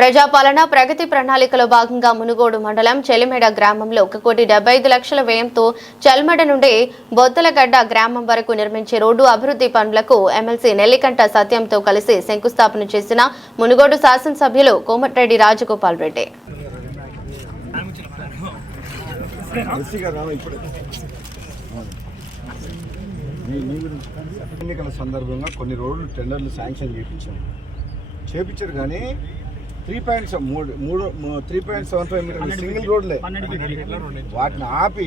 ప్రజాపాలన ప్రగతి ప్రణాళికలో భాగంగా మునుగోడు మండలం చెలిమెడ గ్రామంలో 1,75,00,000 వ్యయంతో చల్మడ నుండి బొత్తలగడ్డ గ్రామం వరకు నిర్మించే రోడ్డు అభివృద్ధి పనులకు ఎమ్మెల్సీ నెల్లికంట సత్యంతో కలిసి శంకుస్థాపన చేసిన మునుగోడు శాసనసభ్యులు కోమటిరెడ్డి రాజగోపాల్ రెడ్డి. ఎన్నికల సందర్భంగా కొన్ని రోడ్లు టెండర్లు శాంక్షన్ చేపించారు కానీ 3.75 మీటర్ల సింగిల్ రోడ్లే వాటిని ఆపి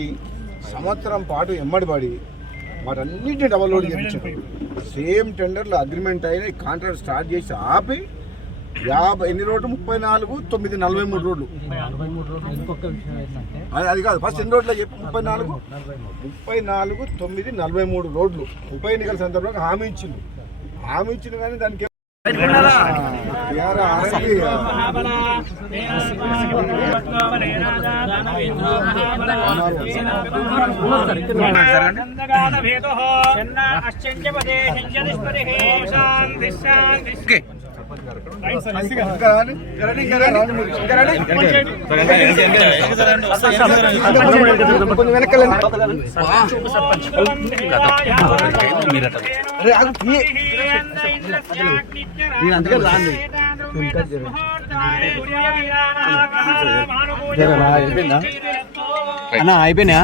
సంవత్సరం పాటు ఎమ్మడిపడి వాటన్నింటినీ డబల్ రోడ్ చేయించారు. సేమ్ టెండర్లు అగ్రిమెంట్ అయిన కాంట్రాక్ట్ స్టార్ట్ చేసి ఆపి 50 రోడ్లు 34,943 రోడ్లు. అది కాదు ఫస్ట్ ఎన్ని రోడ్లు చెప్పి 34,943 రోడ్లు ఉప ఎన్నికల సందర్భంగా హామీ ఇచ్చింది కానీ దానికి అయిపోయినా